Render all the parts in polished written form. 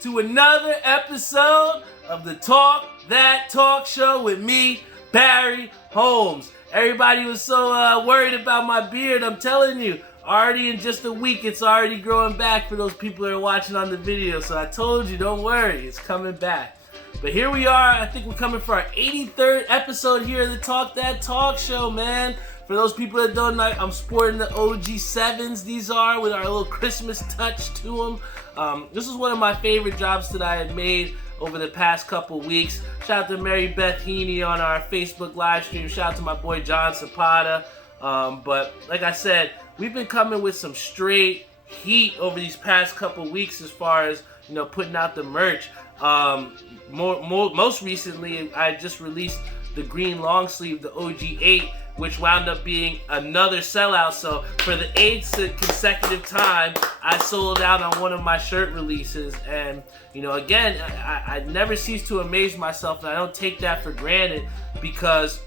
to another episode of the Talk That Talk Show with me, Barry Holmes. Everybody was so worried about my beard. I'm telling you, already in just a week, it's already growing back for those people that are watching on the video. So I told you, don't worry, it's coming back. But here we are. I think we're coming for our 83rd episode here of the Talk That Talk Show, man. For those people that don't know, I'm sporting the OG7s. These are with our little Christmas touch to them. This is one of my favorite drops that I had made over the past couple weeks. Shout out to Mary Beth Heaney on our Facebook live stream. Shout out to my boy John Zapata. But like I said, we've been coming with some straight heat over these past couple weeks as far as, you know, putting out the merch. Most recently, I just released the green long sleeve, the OG8, which wound up being another sellout. So for the 8th consecutive time, I sold out on one of my shirt releases. And, you know, again, I never cease to amaze myself, and I don't take that for granted because,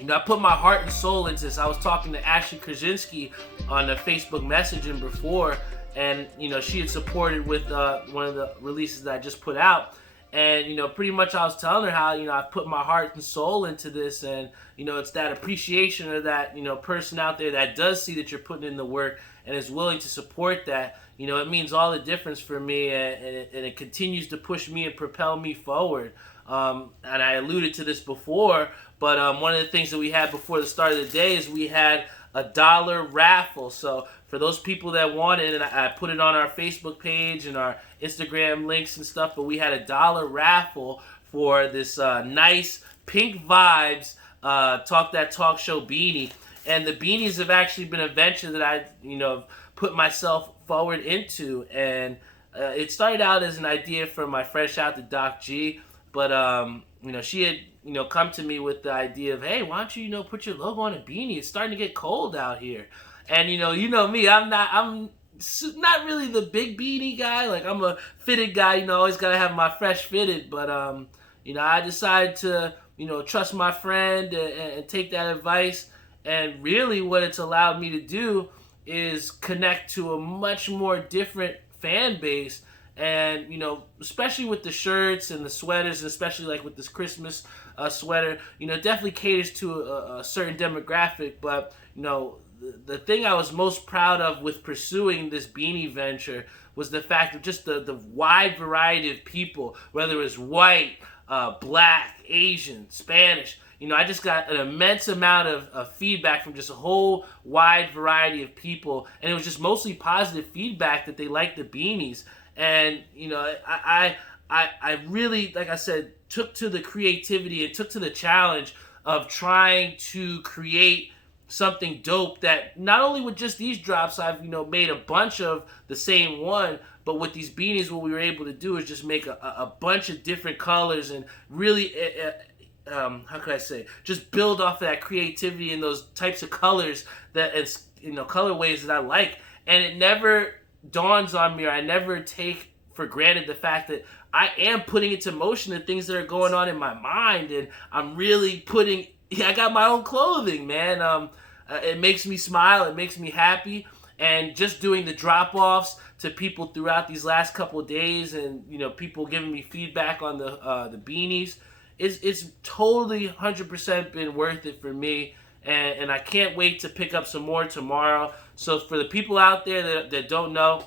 you know, I put my heart and soul into this. I was talking to Ashley Krasinski on the Facebook messaging before, and, you know, she had supported with one of the releases that I just put out. And, you know, pretty much I was telling her how, you know, I put my heart and soul into this, and, you know, it's that appreciation of that, you know, person out there that does see that you're putting in the work and is willing to support that. You know, it means all the difference for me, and it continues to push me and propel me forward. And I alluded to this before, but one of the things that we had before the start of the day is we had a $1 raffle. So for those people that want it, and I put it on our Facebook page and our Instagram links and stuff, but we had a $1 raffle for this nice Pink Vibes Talk That Talk Show beanie. And the beanies have actually been a venture that I, you know, put myself forward into. And it started out as an idea from my friend, shout out to Doc G. But, you know, she had, you know, come to me with the idea of, hey, why don't you, you know, put your logo on a beanie? It's starting to get cold out here. And, you know me, I'm not really the big beanie guy. Like, I'm a fitted guy, you know, always got to have my fresh fitted. But, you know, I decided to, you know, trust my friend and take that advice. And really what it's allowed me to do is connect to a much more different fan base. And, you know, especially with the shirts and the sweaters, and especially like with this Christmas sweater, you know, it definitely caters to a certain demographic. But, you know, the thing I was most proud of with pursuing this beanie venture was the fact of just the wide variety of people, whether it was white, black, Asian, Spanish. You know, I just got an immense amount of feedback from just a whole wide variety of people. And it was just mostly positive feedback that they liked the beanies. And, you know, I really, like I said, took to the creativity and took to the challenge of trying to create something dope that not only with just these drops, I've, you know, made a bunch of the same one, but with these beanies, what we were able to do is just make a bunch of different colors and really, how could I say, just build off of that creativity and those types of colors that, it's, you know, colorways that I like. And it never dawns on me, or I never take for granted the fact that I am putting into motion the things that are going on in my mind, and I'm really I got my own clothing, man. It makes me smile, it makes me happy, and just doing the drop-offs to people throughout these last couple of days, and, you know, people giving me feedback on the beanies, it's totally 100% been worth it for me. And I can't wait to pick up some more tomorrow. So for the people out there that don't know,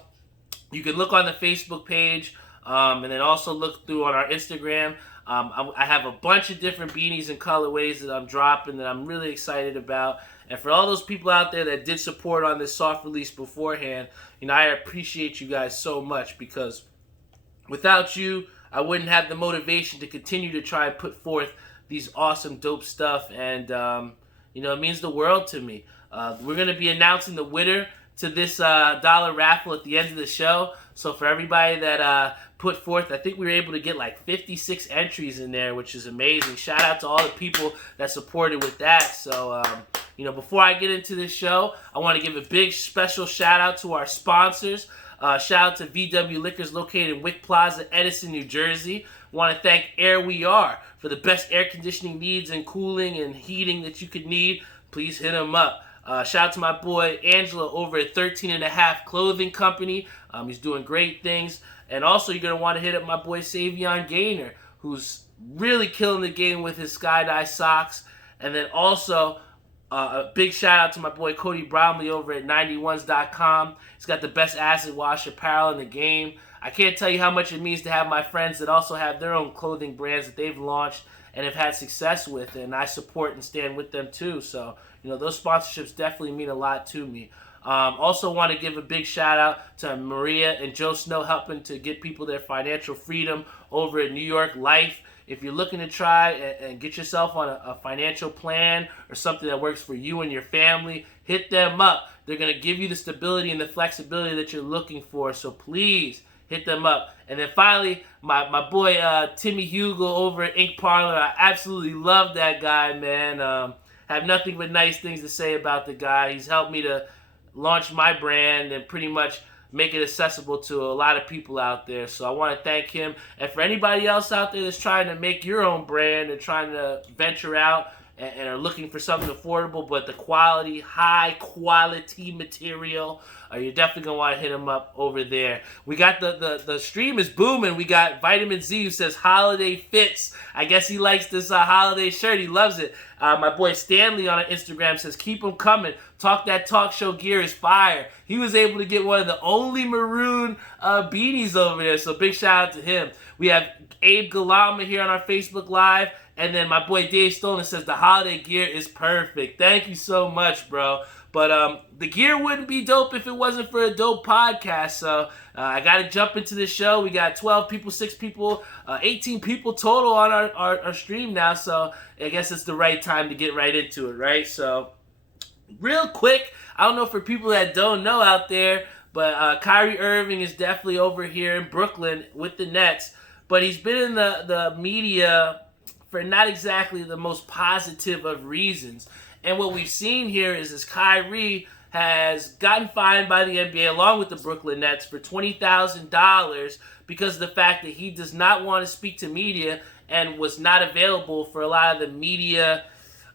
you can look on the Facebook page, and then also look through on our Instagram. I have a bunch of different beanies and colorways that I'm dropping that I'm really excited about. And for all those people out there that did support on this soft release beforehand, you know, I appreciate you guys so much, because without you, I wouldn't have the motivation to continue to try and put forth these awesome, dope stuff. And, you know, it means the world to me. We're going to be announcing the winner to this $1 raffle at the end of the show. So for everybody that put forth, I think we were able to get like 56 entries in there, which is amazing. Shout out to all the people that supported with that. So, you know, before I get into this show, I want to give a big special shout out to our sponsors. Shout out to VW Liquors located in Wick Plaza, Edison, New Jersey. Want to thank Air We Are for the best air conditioning needs and cooling and heating that you could need. Please hit them up. Shout out to my boy Angelo over at 13 and a Half Clothing Company. He's doing great things. And also, you're going to want to hit up my boy Savion Gaynor, who's really killing the game with his sky-dye socks. And then also, a big shout out to my boy Cody Bromley over at 91s.com. He's got the best acid wash apparel in the game. I can't tell you how much it means to have my friends that also have their own clothing brands that they've launched and have had success with, and I support and stand with them too. So, those sponsorships definitely mean a lot to me. Also want to give a big shout out to Maria and Joe Snow, helping to get people their financial freedom over at New York Life. If you're looking to try and get yourself on a financial plan or something that works for you and your family, hit them up. They're going to give you the stability and the flexibility that you're looking for. So please hit them up. And then finally, my boy Timmy Hugo over at Ink Parlor. I absolutely love that guy, man. Have nothing but nice things to say about the guy. He's helped me to launch my brand and pretty much make it accessible to a lot of people out there. So I want to thank him. And for anybody else out there that's trying to make your own brand and trying to venture out and are looking for something affordable, but the quality, high quality material, you're definitely going to want to hit him up over there. We got the stream is booming. We got Vitamin Z who says holiday fits. I guess he likes this holiday shirt. He loves it. My boy Stanley on Instagram says, keep them coming. Talk That Talk Show gear is fire. He was able to get one of the only maroon beanies over there, so big shout out to him. We have Abe Galama here on our Facebook Live, and then my boy Dave Stolen says the holiday gear is perfect. Thank you so much, bro. But the gear wouldn't be dope if it wasn't for a dope podcast. So I got to jump into the show. We got 12 people, 6 people, 18 people total on our stream now. So I guess it's the right time to get right into it, right? So real quick, I don't know for people that don't know out there, but Kyrie Irving is definitely over here in Brooklyn with the Nets. But he's been in the media for not exactly the most positive of reasons. And what we've seen here is Kyrie has gotten fined by the NBA along with the Brooklyn Nets for $20,000 because of the fact that he does not want to speak to media and was not available for a lot of the media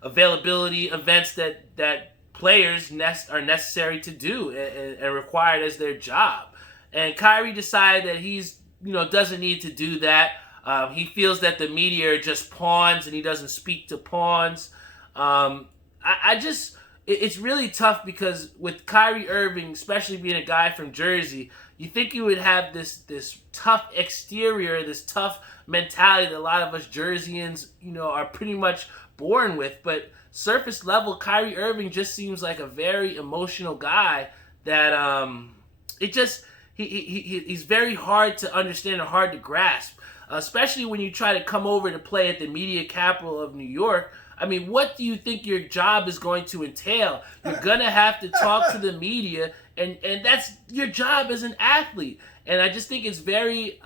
availability events that players are necessary to do and required as their job. And Kyrie decided that he's doesn't need to do that. He feels that the media are just pawns and he doesn't speak to pawns. It's really tough because with Kyrie Irving, especially being a guy from Jersey, you think you would have this tough exterior, this tough mentality that a lot of us Jerseyans, are pretty much born with. But surface level, Kyrie Irving just seems like a very emotional guy that he's very hard to understand and hard to grasp, especially when you try to come over to play at the media capital of New York. I mean, what do you think your job is going to entail? You're going to have to talk to the media, and that's your job as an athlete. And I just think it's very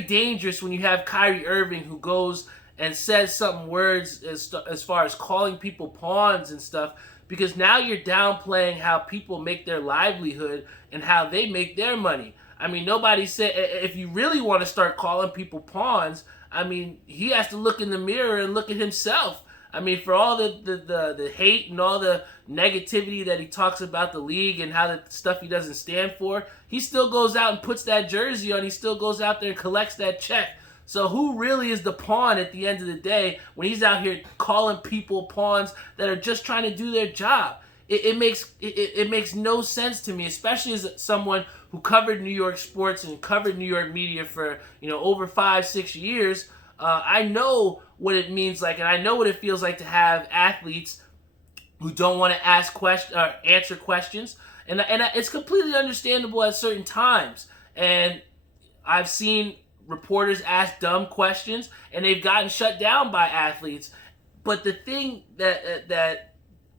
dangerous when you have Kyrie Irving who goes and says some words as far as calling people pawns and stuff, because now you're downplaying how people make their livelihood and how they make their money. I mean, nobody said, if you really want to start calling people pawns, I mean, he has to look in the mirror and look at himself. I mean, for all the hate and all the negativity that he talks about the league and how the stuff he doesn't stand for, he still goes out and puts that jersey on. He still goes out there and collects that check. So who really is the pawn at the end of the day when he's out here calling people pawns that are just trying to do their job? It makes no sense to me, especially as someone who covered New York sports and covered New York media for over 5-6 years. I know what it means like, and I know what it feels like to have athletes who don't want to answer questions, and it's completely understandable at certain times. And I've seen reporters ask dumb questions, and they've gotten shut down by athletes. But the thing that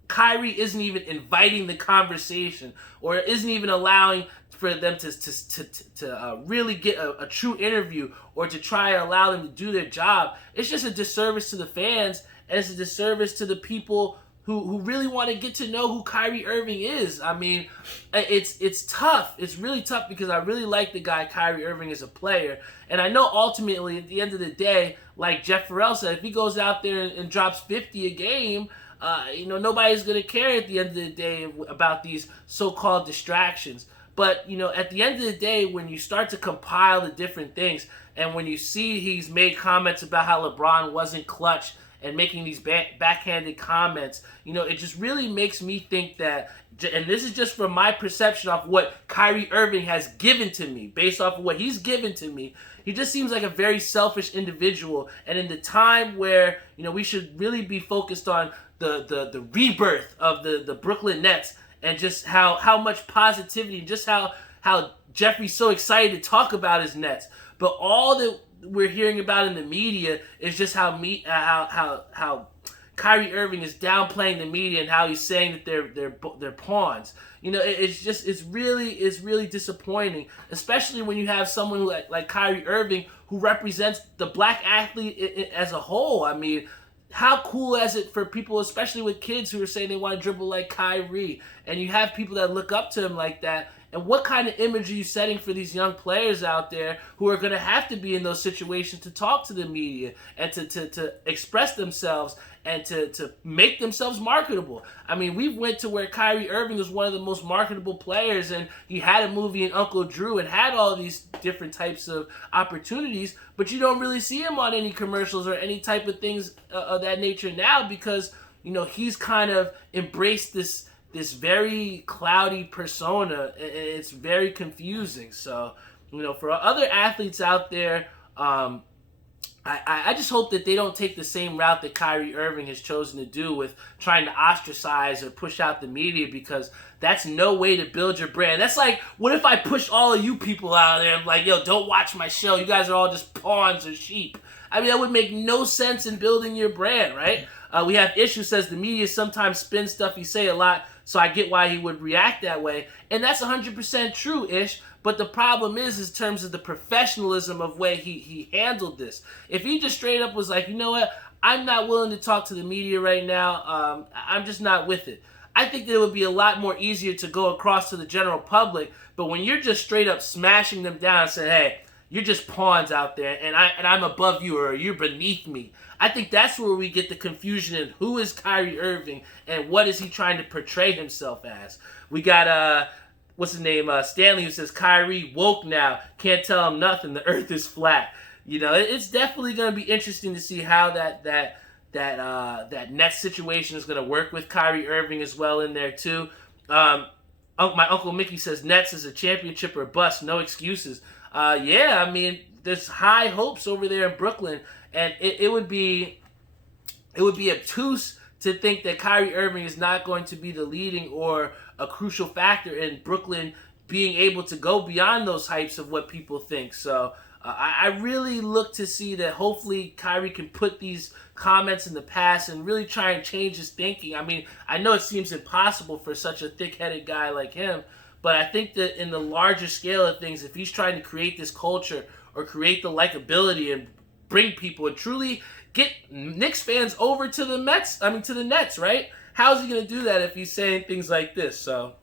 Kyrie isn't even inviting the conversation, or isn't even allowing for them to really get a true interview, or to try and allow them to do their job. It's just a disservice to the fans, and it's a disservice to the people who really want to get to know who Kyrie Irving is. I mean, it's tough. It's really tough because I really like the guy Kyrie Irving as a player. And I know ultimately, at the end of the day, like Jeff Farrell said, if he goes out there and drops 50 a game, nobody's going to care at the end of the day about these so-called distractions. But, at the end of the day, when you start to compile the different things, and when you see he's made comments about how LeBron wasn't clutch and making these backhanded comments, it just really makes me think that, and this is just from my perception of what Kyrie Irving has given to me, based off of what he's given to me, he just seems like a very selfish individual. And in the time where, we should really be focused on the rebirth of the Brooklyn Nets, and just how much positivity, just how Jeffrey's so excited to talk about his Nets. But all that we're hearing about in the media is just how Kyrie Irving is downplaying the media and how he's saying that they're pawns. It's really disappointing, especially when you have someone like Kyrie Irving, who represents the black athlete as a whole. I mean, how cool is it for people, especially with kids who are saying they want to dribble like Kyrie, and you have people that look up to him like that? And what kind of image are you setting for these young players out there who are going to have to be in those situations to talk to the media and to express themselves and to make themselves marketable? I mean, we went to where Kyrie Irving was one of the most marketable players, and he had a movie in Uncle Drew and had all these different types of opportunities, but you don't really see him on any commercials or any type of things of that nature now, because, he's kind of embraced this very cloudy persona, and it's very confusing. So, for other athletes out there, I just hope that they don't take the same route that Kyrie Irving has chosen to do with trying to ostracize or push out the media, because that's no way to build your brand. That's like, what if I push all of you people out there and like, yo, don't watch my show. You guys are all just pawns or sheep. I mean, that would make no sense in building your brand, right? We have Issue says the media sometimes spins stuff you say a lot, so I get why he would react that way. And that's 100% true, Ish. But the problem is in terms of the professionalism of way he handled this. If he just straight up was like, you know what, I'm not willing to talk to the media right now. I'm just not with it. I think that it would be a lot more easier to go across to the general public. But when you're just straight up smashing them down and saying, hey, you're just pawns out there, and I'm above you, or you're beneath me, I think that's where we get the confusion in who is Kyrie Irving and what is he trying to portray himself as. We got what's his name, Stanley, who says Kyrie woke now, can't tell him nothing, the earth is flat. It's definitely going to be interesting to see how that Nets situation is going to work with Kyrie Irving as well in there too. My Uncle Mickey says Nets is a championship or bust, no excuses. Yeah, I mean, there's high hopes over there in Brooklyn, and it would be obtuse to think that Kyrie Irving is not going to be the leading or a crucial factor in Brooklyn being able to go beyond those heights of what people think. So I really look to see that hopefully Kyrie can put these comments in the past and really try and change his thinking. I mean, I know it seems impossible for such a thick-headed guy like him, but I think that in the larger scale of things, if he's trying to create this culture or create the likability and bring people and truly get Knicks fans over to the Nets, right? How is he going to do that if he's saying things like this? So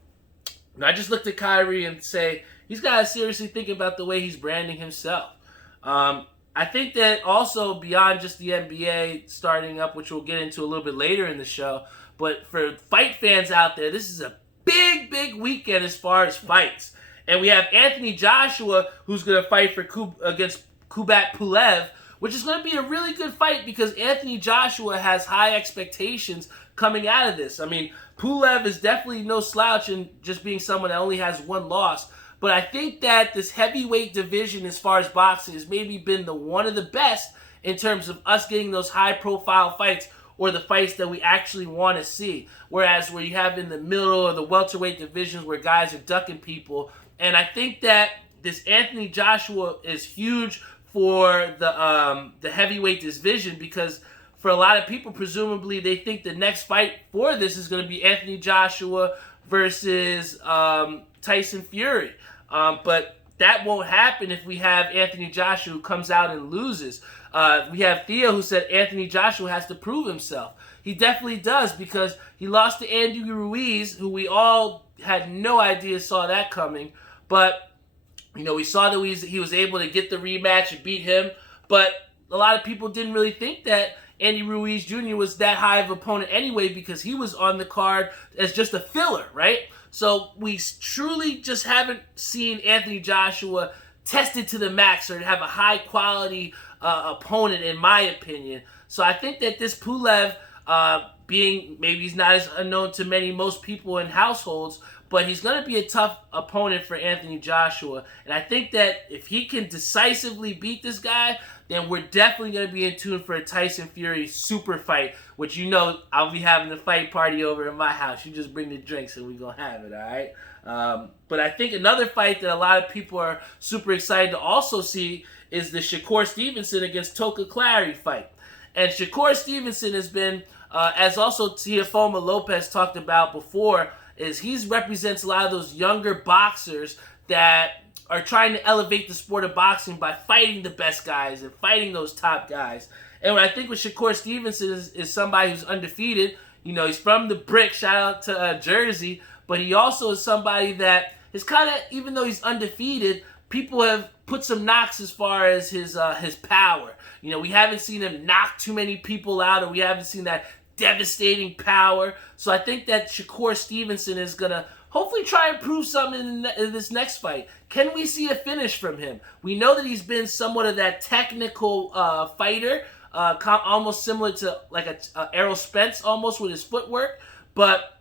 I just looked at Kyrie and say he's got to seriously think about the way he's branding himself. I think that also beyond just the NBA starting up, which we'll get into a little bit later in the show, but for fight fans out there, this is a big weekend as far as fights. And we have Anthony Joshua, who's going to fight against Kubrat Pulev, which is going to be a really good fight because Anthony Joshua has high expectations coming out of this. I mean, Pulev is definitely no slouch in just being someone that only has one loss. But I think that this heavyweight division as far as boxing has maybe been one of the best in terms of us getting those high-profile fights or the fights that we actually want to see. Whereas where you have in the middle or the welterweight divisions where guys are ducking people. And I think that this Anthony Joshua is huge for the heavyweight division because for a lot of people, presumably, they think the next fight for this is going to be Anthony Joshua versus Tyson Fury. But that won't happen if we have Anthony Joshua who comes out and loses. We have Theo who said Anthony Joshua has to prove himself. He definitely does because he lost to Andy Ruiz, who we all had no idea saw that coming. But, we saw that he was able to get the rematch and beat him. But a lot of people didn't really think that Andy Ruiz Jr. was that high of an opponent anyway because he was on the card as just a filler, right? So we truly just haven't seen Anthony Joshua tested to the max or have a high quality opponent, in my opinion. So I think that this Pulev, being maybe he's not as unknown to most people in households, but he's going to be a tough opponent for Anthony Joshua. And I think that if he can decisively beat this guy, then we're definitely going to be in tune for a Tyson Fury super fight, which I'll be having the fight party over in my house. You just bring the drinks and we're going to have it, all right? But I think another fight that a lot of people are super excited to also see is the Shakur Stevenson against Toka Clary fight. And Shakur Stevenson has been, as also Teofimo Lopez talked about before, is he represents a lot of those younger boxers that are trying to elevate the sport of boxing by fighting the best guys and fighting those top guys. And what I think with Shakur Stevenson is somebody who's undefeated. He's from the Brick, shout out to Jersey, but he also is somebody that is kind of, even though he's undefeated, people have put some knocks as far as his power. We haven't seen him knock too many people out, or we haven't seen that devastating power. So I think that Shakur Stevenson is going to hopefully try and prove something in this next fight. Can we see a finish from him? We know that he's been somewhat of that technical fighter, almost similar to like a Errol Spence almost with his footwork. But,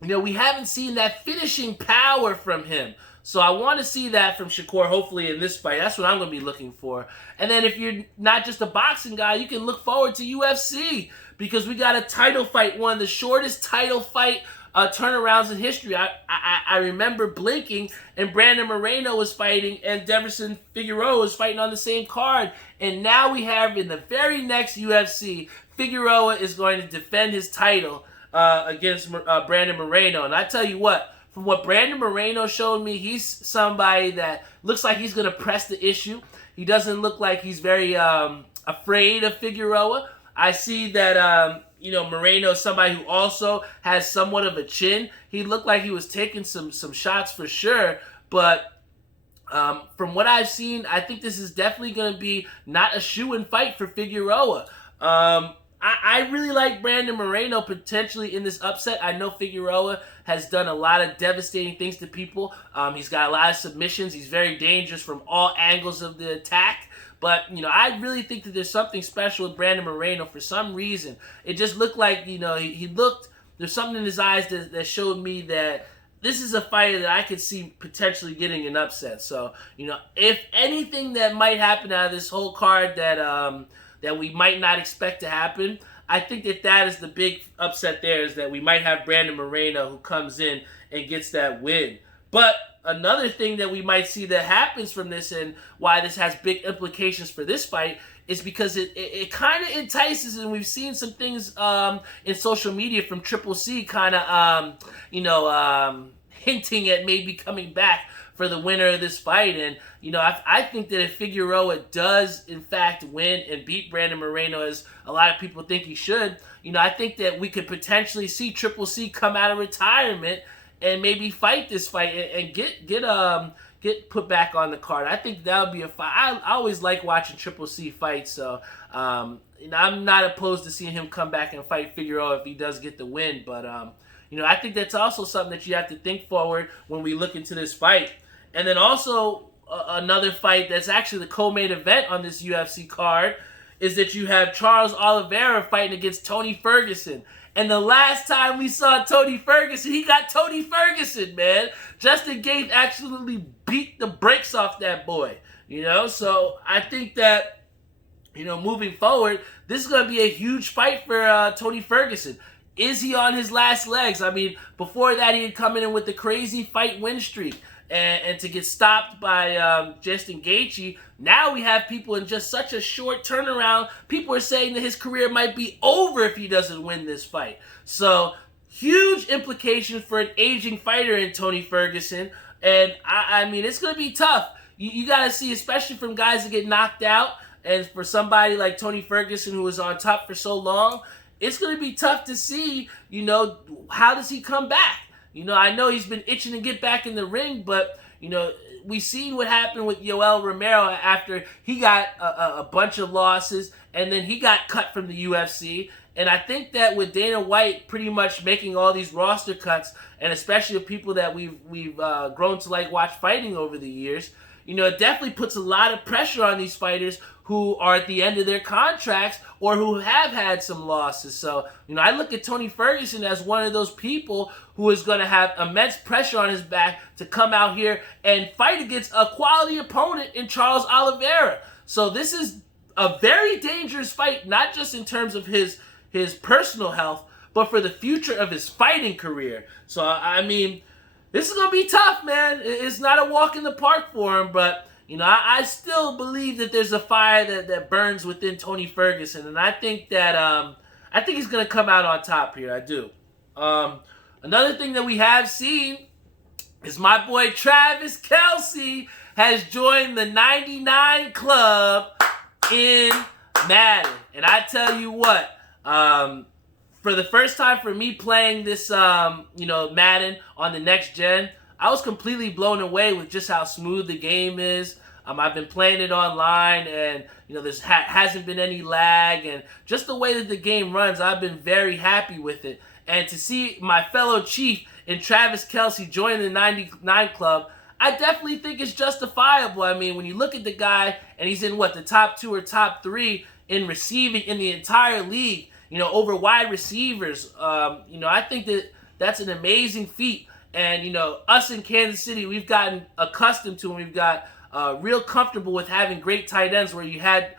we haven't seen that finishing power from him. So I want to see that from Shakur, hopefully, in this fight. That's what I'm going to be looking for. And then if you're not just a boxing guy, you can look forward to UFC, because we got a title fight, one of the shortest title fight turnarounds in history. I remember blinking, and Brandon Moreno was fighting, and Deiveson Figueiredo was fighting on the same card. And now we have, in the very next UFC, Figueiredo is going to defend his title against Brandon Moreno. And I tell you what, from what Brandon Moreno showed me, he's somebody that looks like he's going to press the issue. He doesn't look like he's very afraid of Figueiredo. I see that, Moreno is somebody who also has somewhat of a chin. He looked like he was taking some shots for sure. But from what I've seen, I think this is definitely going to be not a shoo-in fight for Figueiredo. I really like Brandon Moreno potentially in this upset. I know Figueiredo has done a lot of devastating things to people. He's got a lot of submissions. He's very dangerous from all angles of the attack. But, I really think that there's something special with Brandon Moreno for some reason. It just looked like, there's something in his eyes that showed me that this is a fighter that I could see potentially getting an upset. So, if anything that might happen out of this whole card that we might not expect to happen, I think that is the big upset there, is that we might have Brandon Moreno who comes in and gets that win. But another thing that we might see that happens from this, and why this has big implications for this fight, is because it kind of entices, and we've seen some things in social media from Triple C kind of, hinting at maybe coming back for the winner of this fight. And, I think that if Figueiredo does, in fact, win and beat Brandon Moreno, as a lot of people think he should, I think that we could potentially see Triple C come out of retirement and maybe fight this fight and get put back on the card. I think that would be a fight. I always like watching Triple C fight, so I'm not opposed to seeing him come back and fight Figueiredo if he does get the win. But I think that's also something that you have to think forward when we look into this fight. And then also another fight that's actually the co-main event on this UFC card is that you have Charles Olivera fighting against Tony Ferguson. And the last time we saw Tony Ferguson, he got Tony Ferguson, man. Justin Gaethje actually beat the brakes off that boy, So I think that, moving forward, this is going to be a huge fight for Tony Ferguson. Is he on his last legs? I mean, before that, he had come in with the crazy fight win streak. And to get stopped by Justin Gaethje, now we have people in just such a short turnaround. People are saying that his career might be over if he doesn't win this fight. So, huge implications for an aging fighter in Tony Ferguson. And, I mean, it's going to be tough. You got to see, especially from guys that get knocked out, and for somebody like Tony Ferguson who was on top for so long, it's going to be tough to see, how does he come back? I know he's been itching to get back in the ring, but, we've seen what happened with Yoel Romero after he got a bunch of losses, and then he got cut from the UFC, And I think that with Dana White pretty much making all these roster cuts, and especially the people that we've grown to like watch fighting over the years, it definitely puts a lot of pressure on these fighters who are at the end of their contracts or who have had some losses. So, I look at Tony Ferguson as one of those people who is going to have immense pressure on his back to come out here and fight against a quality opponent in Charles Olivera. So this is a very dangerous fight, not just in terms of his personal health, but for the future of his fighting career. So, this is going to be tough, man. It's not a walk in the park for him, but, I still believe that there's a fire that burns within Tony Ferguson, and I think that he's going to come out on top here. I do. Another thing that we have seen is my boy Travis Kelce has joined the 99 Club in Madden. And I tell you what, for the first time for me playing this, Madden on the next gen, I was completely blown away with just how smooth the game is. I've been playing it online, and there's hasn't been any lag, and just the way that the game runs, I've been very happy with it. And to see my fellow Chief in Travis Kelce join the 99 Club, I definitely think it's justifiable. I mean, when you look at the guy, and he's in the top 2 or top 3 in receiving in the entire league, over wide receivers, I think that's an amazing feat. And, us in Kansas City, we've gotten accustomed to, and we've got real comfortable with having great tight ends where you had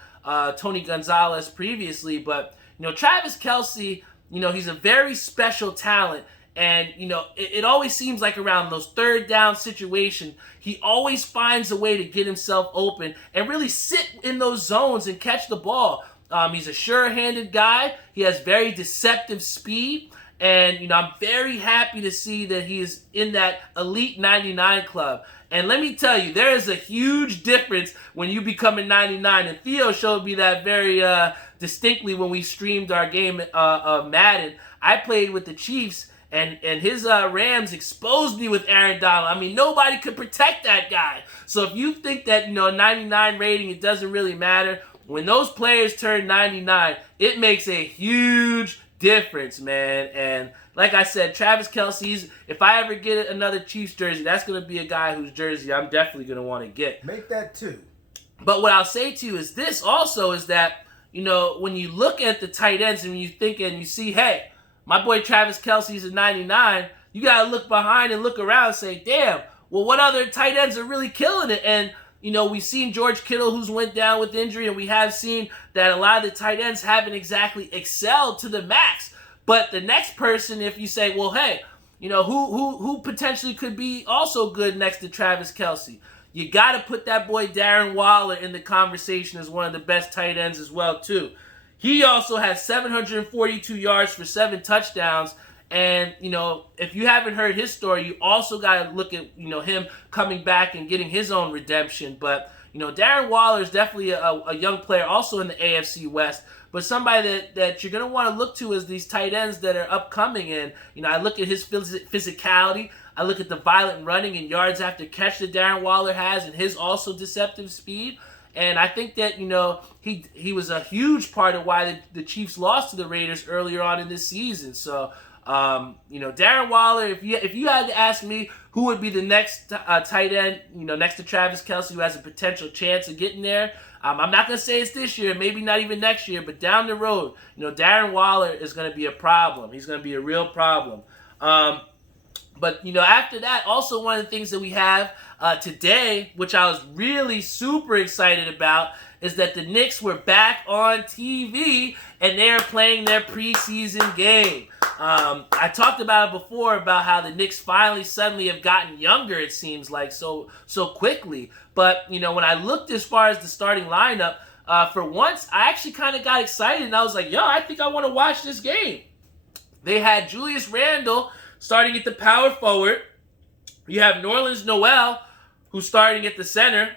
Tony Gonzalez previously. But, Travis Kelce, he's a very special talent. And, it always seems like around those third down situations, he always finds a way to get himself open and really sit in those zones and catch the ball. He's a sure-handed guy. He has very deceptive speed. And, I'm very happy to see that he is in that elite 99 club. And let me tell you, there is a huge difference when you become a 99. And Theo showed me that very distinctly when we streamed our game of Madden. I played with the Chiefs, and his Rams exposed me with Aaron Donald. I mean, nobody could protect that guy. So if you think that, 99 rating, it doesn't really matter, when those players turn 99, it makes a huge difference, man. And like I said, Travis Kelce, if I ever get another Chiefs jersey, that's going to be a guy whose jersey I'm definitely going to want to get. Make that too. But what I'll say to you is this also, is that, when you look at the tight ends and you think and you see, hey, my boy Travis Kelce's a 99, you got to look behind and look around and say, damn, well, what other tight ends are really killing it? And, we've seen George Kittle, who's went down with injury, and we have seen that a lot of the tight ends haven't exactly excelled to the max. But the next person, if you say, well, hey, who potentially could be also good next to Travis Kelce? You got to put that boy Darren Waller in the conversation as one of the best tight ends as well, too. He also has 742 yards for 7 touchdowns. And, if you haven't heard his story, you also got to look at, him coming back and getting his own redemption. But, Darren Waller is definitely a young player also in the AFC West, but somebody that you're going to want to look to as these tight ends that are upcoming. And, I look at his physicality. I look at the violent running and yards after catch that Darren Waller has, and his also deceptive speed. And I think that, he was a huge part of why the Chiefs lost to the Raiders earlier on in this season. So, Darren Waller, if you had to ask me who would be the next tight end, next to Travis Kelce, who has a potential chance of getting there, I'm not going to say it's this year, maybe not even next year, but down the road, Darren Waller is going to be a problem. He's going to be a real problem. But, after that, also one of the things that we have today, which I was really super excited about, is that the Knicks were back on TV and they're playing their preseason game. I talked about it before about how the Knicks finally suddenly have gotten younger, it seems like, so quickly. But, when I looked as far as the starting lineup, for once, I actually kind of got excited and I was like, yo, I think I want to watch this game. They had Julius Randle starting at the power forward. You have Nerlens Noel, who's starting at the center.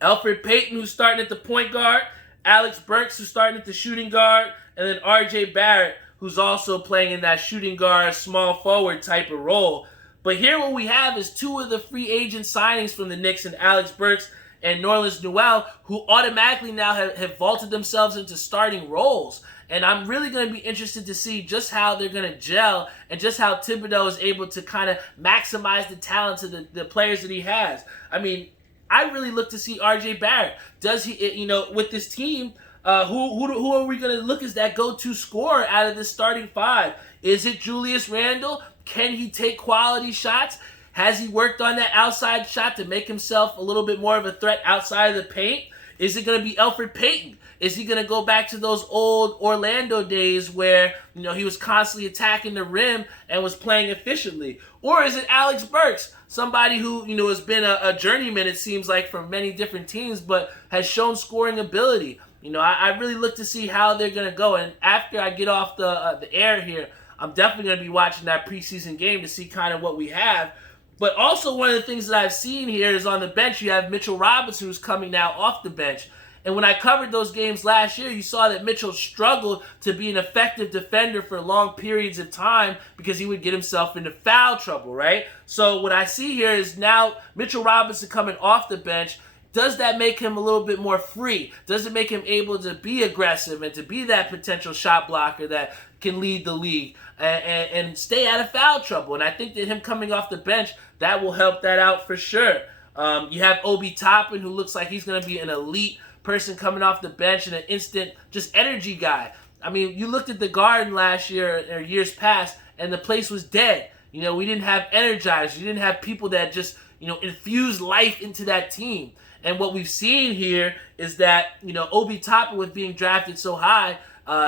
Elfrid Payton, who's starting at the point guard. Alex Burks, who's starting at the shooting guard. And then RJ Barrett, who's also playing in that shooting guard, small forward type of role. But here what we have is 2 of the free agent signings from the Knicks, and Alex Burks and Nerlens Noel, who automatically now have vaulted themselves into starting roles. And I'm really going to be interested to see just how they're going to gel and just how Thibodeau is able to kind of maximize the talents of the players that he has. I mean, I really look to see RJ Barrett. Does he, with this team, who are we going to look as that go-to scorer out of this starting five? Is it Julius Randle? Can he take quality shots? Has he worked on that outside shot to make himself a little bit more of a threat outside of the paint? Is it going to be Elfrid Payton? Is he going to go back to those old Orlando days where, he was constantly attacking the rim and was playing efficiently? Or is it Alex Burks, somebody who, has been a journeyman, it seems like, for many different teams, but has shown scoring ability? I really look to see how they're going to go. And after I get off the air here, I'm definitely going to be watching that preseason game to see kind of what we have. But also one of the things that I've seen here is on the bench, you have Mitchell Robinson, who's coming now off the bench. And when I covered those games last year, you saw that Mitchell struggled to be an effective defender for long periods of time because he would get himself into foul trouble, right? So what I see here is now Mitchell Robinson coming off the bench. Does that make him a little bit more free? Does it make him able to be aggressive and to be that potential shot blocker that can lead the league and stay out of foul trouble? And I think that him coming off the bench, that will help that out for sure. You have Obi Toppin, who looks like he's going to be an elite person coming off the bench and an instant just energy guy. I mean, you looked at the Garden last year or years past, and the place was dead. We didn't have energizers. You didn't have people that just, infused life into that team. And what we've seen here is that, Obi Toppin, with being drafted so high,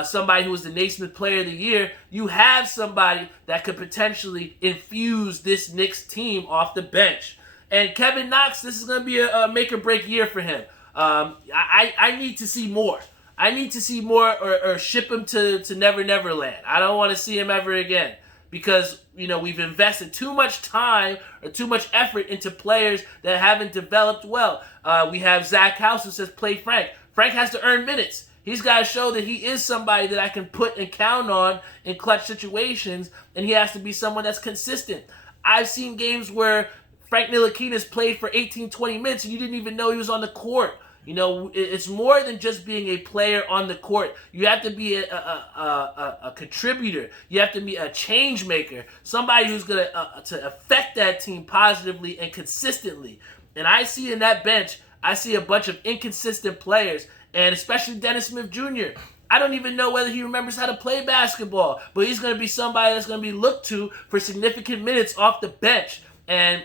somebody who was the Naismith Player of the Year, you have somebody that could potentially infuse this Knicks team off the bench. And Kevin Knox, this is going to be a make-or-break year for him. I need to see more. I need to see more or ship him to Never Never Land. I don't want to see him ever again because, we've invested too much time or too much effort into players that haven't developed well. We have Zach Haus who says, play Frank. Frank has to earn minutes. He's got to show that he is somebody that I can put and count on in clutch situations, and he has to be someone that's consistent. I've seen games where Frank Ntilikina played for 18, 20 minutes, and you didn't even know he was on the court. It's more than just being a player on the court. You have to be a contributor. You have to be a change maker, somebody who's going to affect that team positively and consistently. And I see in that bench, I see a bunch of inconsistent players, and especially Dennis Smith Jr. I don't even know whether he remembers how to play basketball, but he's going to be somebody that's going to be looked to for significant minutes off the bench. And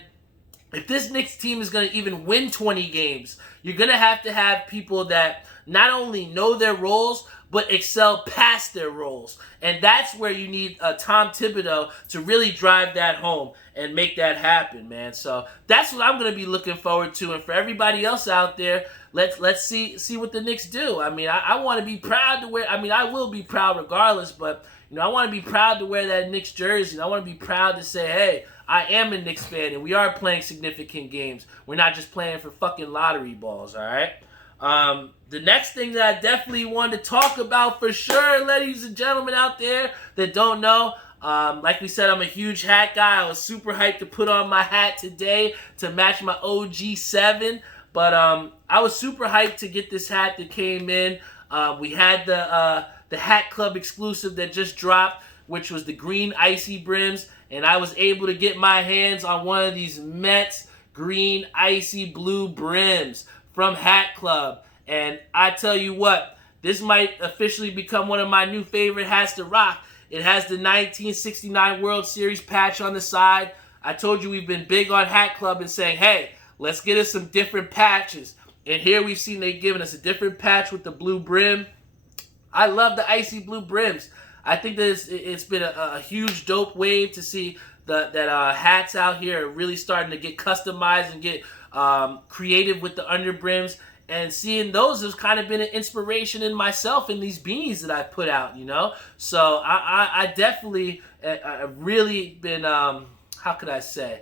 if this Knicks team is going to even win 20 games, you're going to have people that not only know their roles, but excel past their roles. And that's where you need Tom Thibodeau to really drive that home and make that happen, man. So that's what I'm going to be looking forward to. And for everybody else out there, let's see what the Knicks do. I mean, I want to be proud to wear. I mean, I will be proud regardless, but I want to be proud to wear that Knicks jersey. I want to be proud to say, hey, I am a Knicks fan, and we are playing significant games. We're not just playing for fucking lottery balls, all right? The next thing that I definitely wanted to talk about for sure, ladies and gentlemen out there that don't know, like we said, I'm a huge hat guy. I was super hyped to put on my hat today to match my OG7, but I was super hyped to get this hat that came in. We had the Hat Club exclusive that just dropped, which was the green icy brims, and I was able to get my hands on one of these Mets green icy blue brims from Hat Club. And I tell you what, this might officially become one of my new favorite hats to rock. It has the 1969 World Series patch on the side. I told you we've been big on Hat Club and saying, hey, let's get us some different patches. And here we've seen they've given us a different patch with the blue brim. I love the icy blue brims. I think that it's been a huge dope wave to see that hats out here are really starting to get customized and get creative with the underbrims. And seeing those has kind of been an inspiration in myself in these beanies that I've put out, So I definitely really been, how could I say?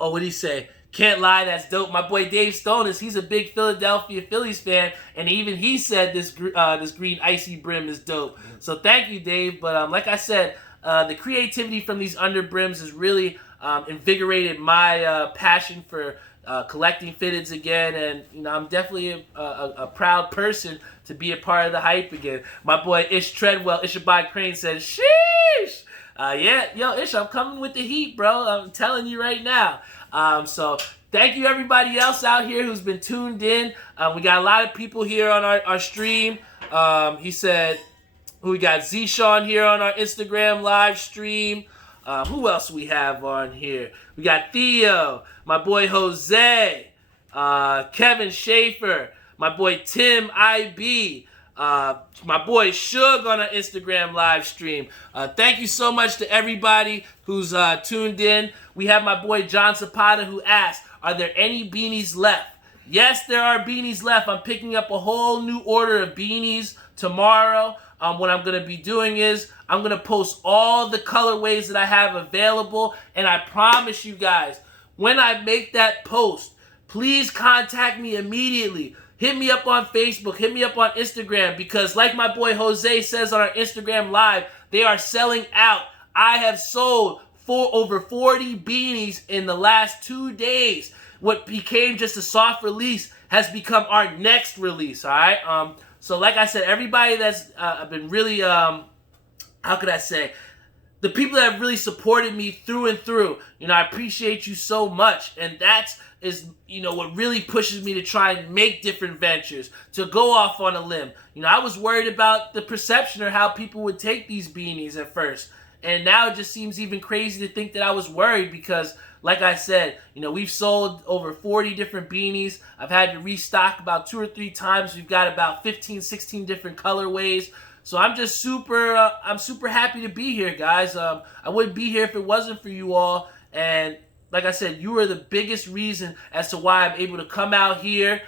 Oh, what did he say? Can't lie, that's dope. My boy Dave Stone he's a big Philadelphia Phillies fan, and even he said this green icy brim is dope. So thank you, Dave. But like I said, the creativity from these underbrims has really invigorated my passion for collecting fitteds again, and I'm definitely a proud person to be a part of the hype again. My boy Ish Treadwell, Ishabod Crane says, sheesh! Yeah, yo, Ish, I'm coming with the heat, bro. I'm telling you right now. So thank you everybody else out here who's been tuned in. We got a lot of people here on our stream. He said, we got Z-Sean here on our Instagram live stream. Who else we have on here? We got Theo, my boy Jose, Kevin Schaefer, my boy Tim IB, my boy Suge on our Instagram live stream. Thank you so much to everybody who's tuned in. We have my boy John Zapata who asked, are there any beanies left? Yes, there are beanies left. I'm picking up a whole new order of beanies tomorrow. What I'm going to be doing is I'm going to post all the colorways that I have available. And I promise you guys, when I make that post, please contact me immediately. Hit me up on Facebook. Hit me up on Instagram. Because like my boy Jose says on our Instagram live, they are selling out. I have sold over 40 beanies in the last 2 days. What became just a soft release has become our next release, all right? So like I said, everybody that's been really, how could I say, the people that have really supported me through and through, I appreciate you so much. And is what really pushes me to try and make different ventures, to go off on a limb. I was worried about the perception or how people would take these beanies at first. And now it just seems even crazy to think that I was worried because, like I said, we've sold over 40 different beanies. I've had to restock about 2 or 3 times. We've got about 15, 16 different colorways. So I'm just I'm super happy to be here, guys. I wouldn't be here if it wasn't for you all. And like I said, you are the biggest reason as to why I'm able to come out here,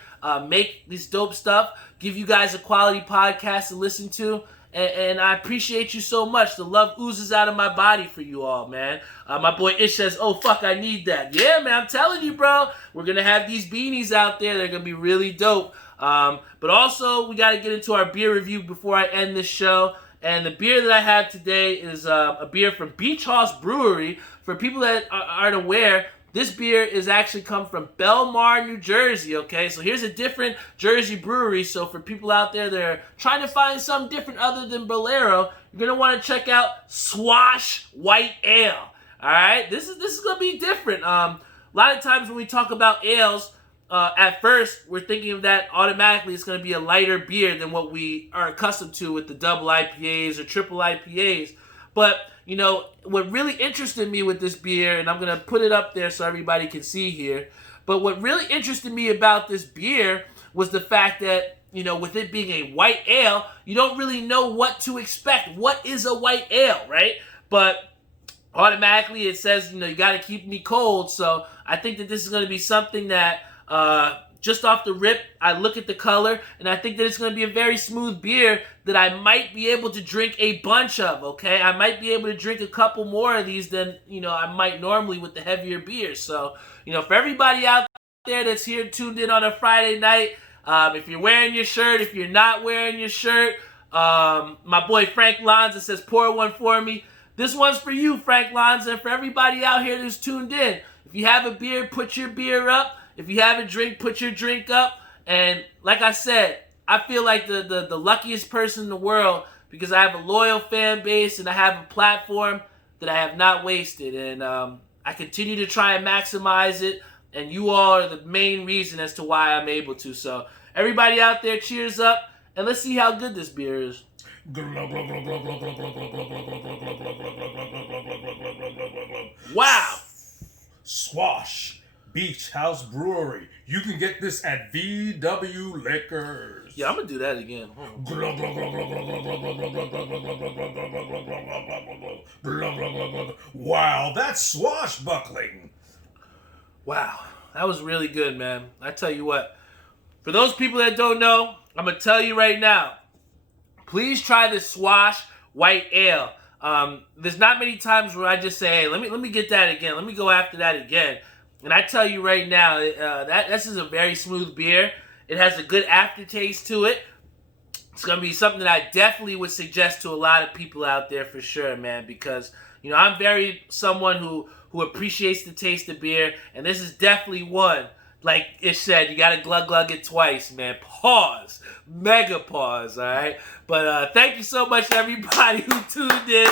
make this dope stuff, give you guys a quality podcast to listen to. And I appreciate you so much. The love oozes out of my body for you all, man. My boy Ish says, oh, fuck, I need that. Yeah, man, I'm telling you, bro. We're going to have these beanies out there. They're going to be really dope. But also, we got to get into our beer review before I end this show. And the beer that I have today is a beer from Beach Haus Brewery. For people that aren't aware, this beer is actually come from Belmar, New Jersey, okay? So here's a different Jersey brewery. So for people out there that are trying to find something different other than Bolero, you're going to want to check out Swash White Ale, all right? This is going to be different. A lot of times when we talk about ales, at first, we're thinking of that automatically it's going to be a lighter beer than what we are accustomed to with the double IPAs or triple IPAs. But, what really interested me with this beer, and I'm going to put it up there so everybody can see here, but what really interested me about this beer was the fact that, with it being a white ale, you don't really know what to expect. What is a white ale, right? But automatically it says, you got to keep me cold. So I think that this is going to be something that, just off the rip, I look at the color, and I think that it's going to be a very smooth beer that I might be able to drink a bunch of, okay? I might be able to drink a couple more of these than, I might normally with the heavier beers. So, for everybody out there that's here tuned in on a Friday night, if you're wearing your shirt, if you're not wearing your shirt, my boy Frank Lanza says, pour one for me. This one's for you, Frank Lanza, and for everybody out here that's tuned in. If you have a beer, put your beer up. If you have a drink, put your drink up. And like I said, I feel like the luckiest person in the world because I have a loyal fan base and I have a platform that I have not wasted. And I continue to try and maximize it. And you all are the main reason as to why I'm able to. So everybody out there, cheers up. And let's see how good this beer is. Wow. Swash Beach Haus Brewery. You can get this at VW Liquors. Yeah, I'm going to do that again. Wow, that's swashbuckling. Wow, that was really good, man. I tell you what, for those people that don't know, I'm going to tell you right now, please try this Swash White Ale. There's not many times where I just say, hey, let me get that again. Let me go after that again. And I tell you right now, that this is a very smooth beer. It has a good aftertaste to it. It's going to be something that I definitely would suggest to a lot of people out there for sure, man. Because, I'm very someone who appreciates the taste of beer. And this is definitely one like it said, you gotta glug it twice, man. Pause. Mega pause, alright? But thank you so much to everybody who tuned in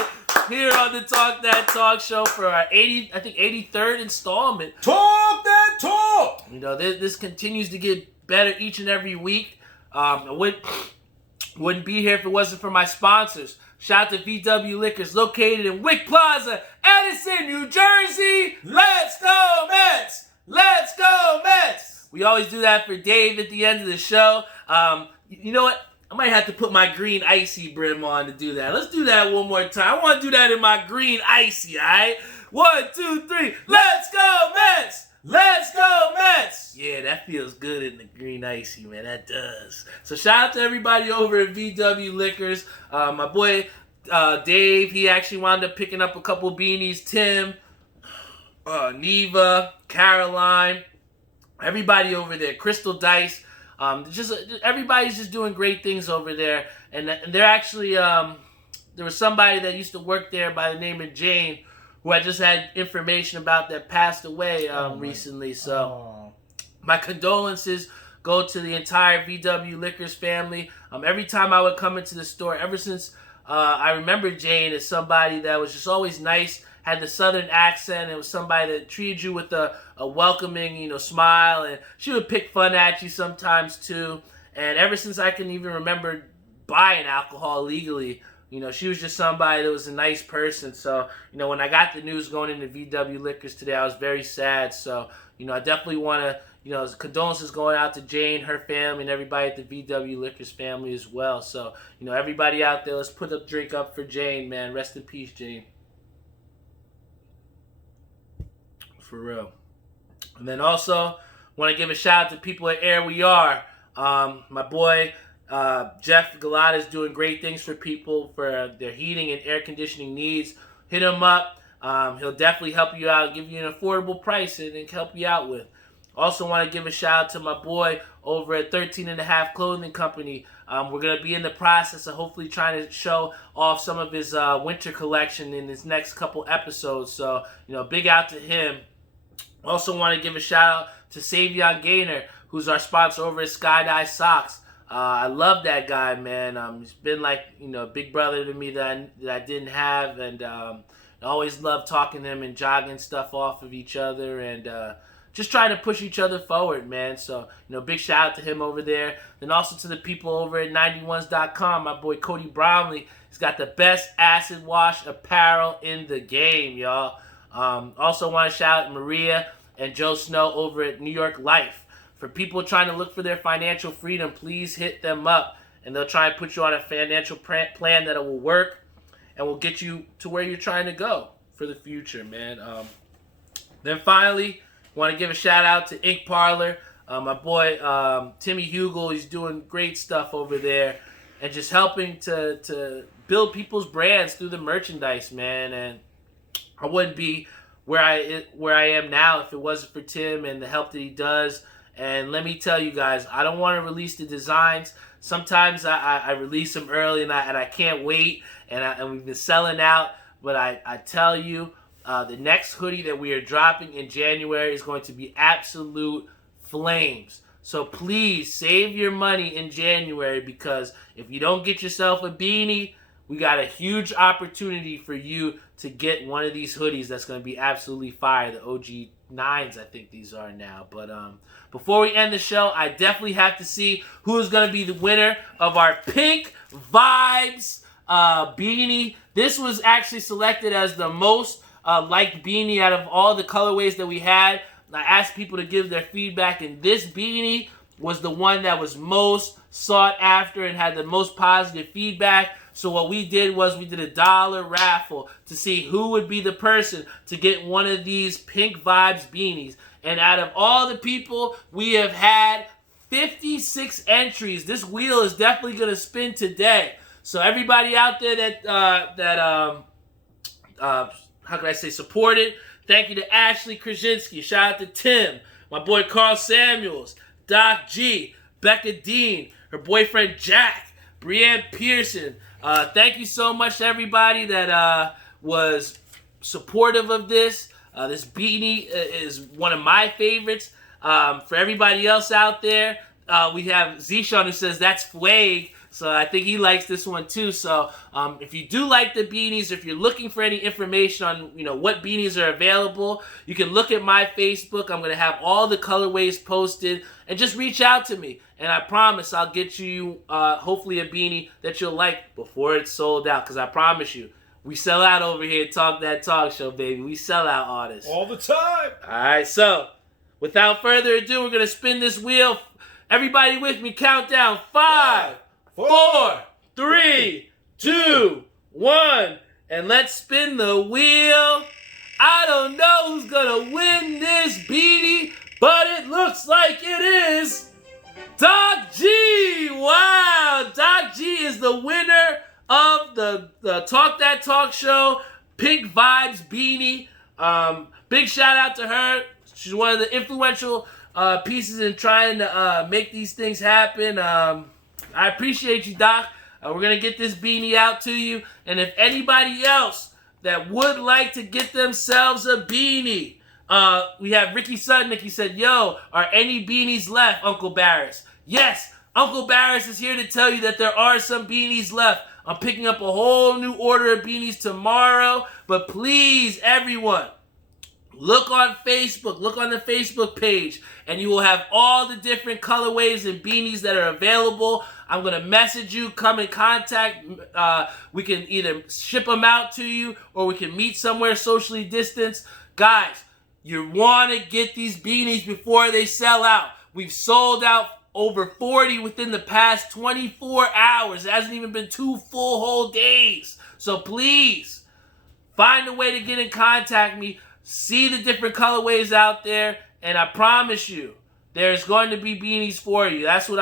here on the Talk That Talk show for our 83rd installment. Talk that talk! You know, this continues to get better each and every week. I wouldn't be here if it wasn't for my sponsors. Shout out to VW Liquors, located in Wick Plaza, Edison, New Jersey. Let's go, Mets! Let's go, Mets! We always do that for Dave at the end of the show. You know what? I might have to put my green icy brim on to do that. Let's do that one more time. I want to do that in my green icy, all right? 1, 2, 3. Let's go, Mets! Let's go, Mets! Yeah, that feels good in the green icy, man. That does. So shout out to everybody over at VW Liquors. My boy Dave, he actually wound up picking up a couple beanies. Tim, Neva, Caroline, everybody over there. Crystal Dice. Everybody's just doing great things over there. And they're actually, there was somebody that used to work there by the name of Jane, who I just had information about that passed away recently. So my condolences go to the entire VW Liquors family. Every time I would come into the store, ever since I remember Jane as somebody that was just always nice, had the southern accent, and was somebody that treated you with a welcoming, smile, and she would pick fun at you sometimes too. And ever since I can even remember buying alcohol legally, she was just somebody that was a nice person. So, when I got the news going into VW Liquors today, I was very sad. So, I definitely want to, condolences going out to Jane, her family, and everybody at the VW Liquors family as well. So, everybody out there, let's put a drink up for Jane, man. Rest in peace, Jane. For real. And then also, want to give a shout out to people at Air We Are. My boy, Jeff Galata is doing great things for people for their heating and air conditioning needs. Hit him up. He'll definitely help you out, give you an affordable price and help you out with. Also want to give a shout out to my boy over at 13 and a Half Clothing Company. We're going to be in the process of hopefully trying to show off some of his winter collection in his next couple episodes. So, big out to him. Also want to give a shout out to Savion Gaynor, who's our sponsor over at Skydive Socks. I love that guy, man. He's been like, a big brother to me that I didn't have, and I always love talking to him and jogging stuff off of each other, and just trying to push each other forward, man. So, big shout out to him over there. Then also to the people over at 91s.com, my boy Cody Brownlee. He's got the best acid wash apparel in the game, y'all. Also want to shout out Maria and Joe Snow over at New York Life. For people trying to look for their financial freedom, please hit them up, and they'll try and put you on a financial plan that will work and will get you to where you're trying to go for the future, man. Then finally, want to give a shout out to Ink Parlor. My boy Timmy Hugel, he's doing great stuff over there and just helping to build people's brands through the merchandise, man. And I wouldn't be where I am now if it wasn't for Tim and the help that he does. And let me tell you guys, I don't want to release the designs. Sometimes I release them early and I can't wait, and we've been selling out. But I tell you, the next hoodie that we are dropping in January is going to be absolute flames. So please save your money in January, because if you don't get yourself a beanie, we got a huge opportunity for you to get one of these hoodies that's going to be absolutely fire. The OG9s, I think these are now. But before we end the show, I definitely have to see who's going to be the winner of our Pink Vibes beanie. This was actually selected as the most liked beanie out of all the colorways that we had. I asked people to give their feedback, and this beanie was the one that was most sought after and had the most positive feedback. So what we did was we did a $1 raffle to see who would be the person to get one of these Pink Vibes beanies. And out of all the people, we have had 56 entries. This wheel is definitely going to spin today. So everybody out there that how can I say, supported, thank you to Ashley Krasinski. Shout out to Tim, my boy Carl Samuels, Doc G, Becca Dean, her boyfriend Jack, Brianne Pearson. Thank you so much to everybody that was supportive of this. This beanie is one of my favorites. For everybody else out there, we have Zishan who says that's Fueg. So I think he likes this one too. So if you do like the beanies, if you're looking for any information on what beanies are available, you can look at my Facebook. I'm going to have all the colorways posted, and just reach out to me. And I promise I'll get you hopefully a beanie that you'll like before it's sold out. Because I promise you, we sell out over here at Talk That Talk Show, baby. We sell out artists. All the time. All right, so without further ado, we're going to spin this wheel. Everybody with me, countdown. 5, 4, 3, 2, 1. And let's spin the wheel. I don't know who's going to win this beanie, but it looks like it is Doc G. Wow. Doc G is the winner of the Talk That Talk Show Pink Vibes beanie. Big shout out to her. She's one of the influential pieces in trying to make these things happen. I appreciate you, Doc. We're going to get this beanie out to you. And if anybody else that would like to get themselves a beanie, we have Ricky Sudnick. He said, yo, are any beanies left, Uncle Barris? Yes, Uncle Barris is here to tell you that there are some beanies left. I'm picking up a whole new order of beanies tomorrow. But please, everyone, look on Facebook. Look on the Facebook page. And you will have all the different colorways and beanies that are available. I'm going to message you. Come in contact. We can either ship them out to you, or we can meet somewhere socially distanced. Guys, you want to get these beanies before they sell out. We've sold out over 40 within the past 24 hours. It hasn't even been 2 full whole days. So please, find a way to get in contact with me. See the different colorways out there, and I promise you, there's going to be beanies for you. That's what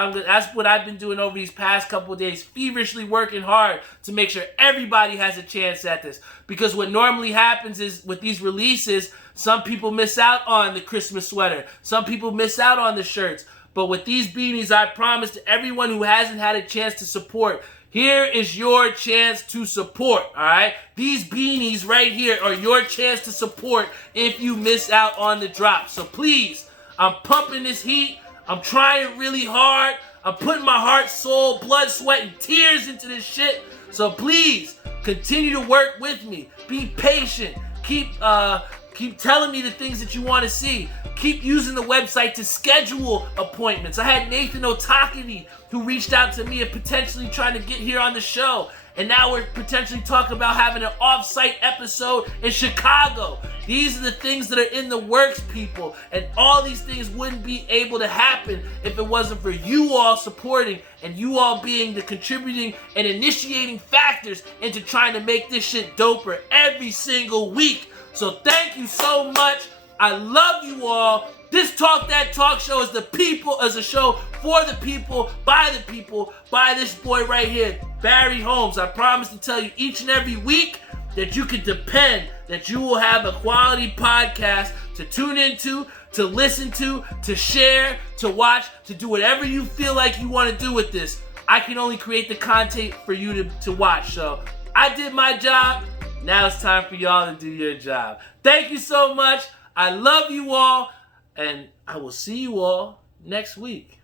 I've been doing over these past couple of days, feverishly working hard to make sure everybody has a chance at this. Because what normally happens is with these releases, some people miss out on the Christmas sweater. Some people miss out on the shirts. But with these beanies, I promise to everyone who hasn't had a chance to support, here is your chance to support, all right? These beanies right here are your chance to support if you miss out on the drop. So please, I'm pumping this heat. I'm trying really hard. I'm putting my heart, soul, blood, sweat, and tears into this shit. So please, continue to work with me. Be patient. Keep telling me the things that you want to see. Keep using the website to schedule appointments. I had Nathan Otakini who reached out to me and potentially trying to get here on the show. And now we're potentially talking about having an off-site episode in Chicago. These are the things that are in the works, people. And all these things wouldn't be able to happen if it wasn't for you all supporting and you all being the contributing and initiating factors into trying to make this shit doper every single week. So thank you so much. I love you all. This Talk That Talk Show is a show for the people, by this boy right here, Barry Holmes. I promise to tell you each and every week that you can depend that you will have a quality podcast to tune into, to listen to share, to watch, to do whatever you feel like you want to do with this. I can only create the content for you to watch. So I did my job. Now it's time for y'all to do your job. Thank you so much. I love you all, and I will see you all next week.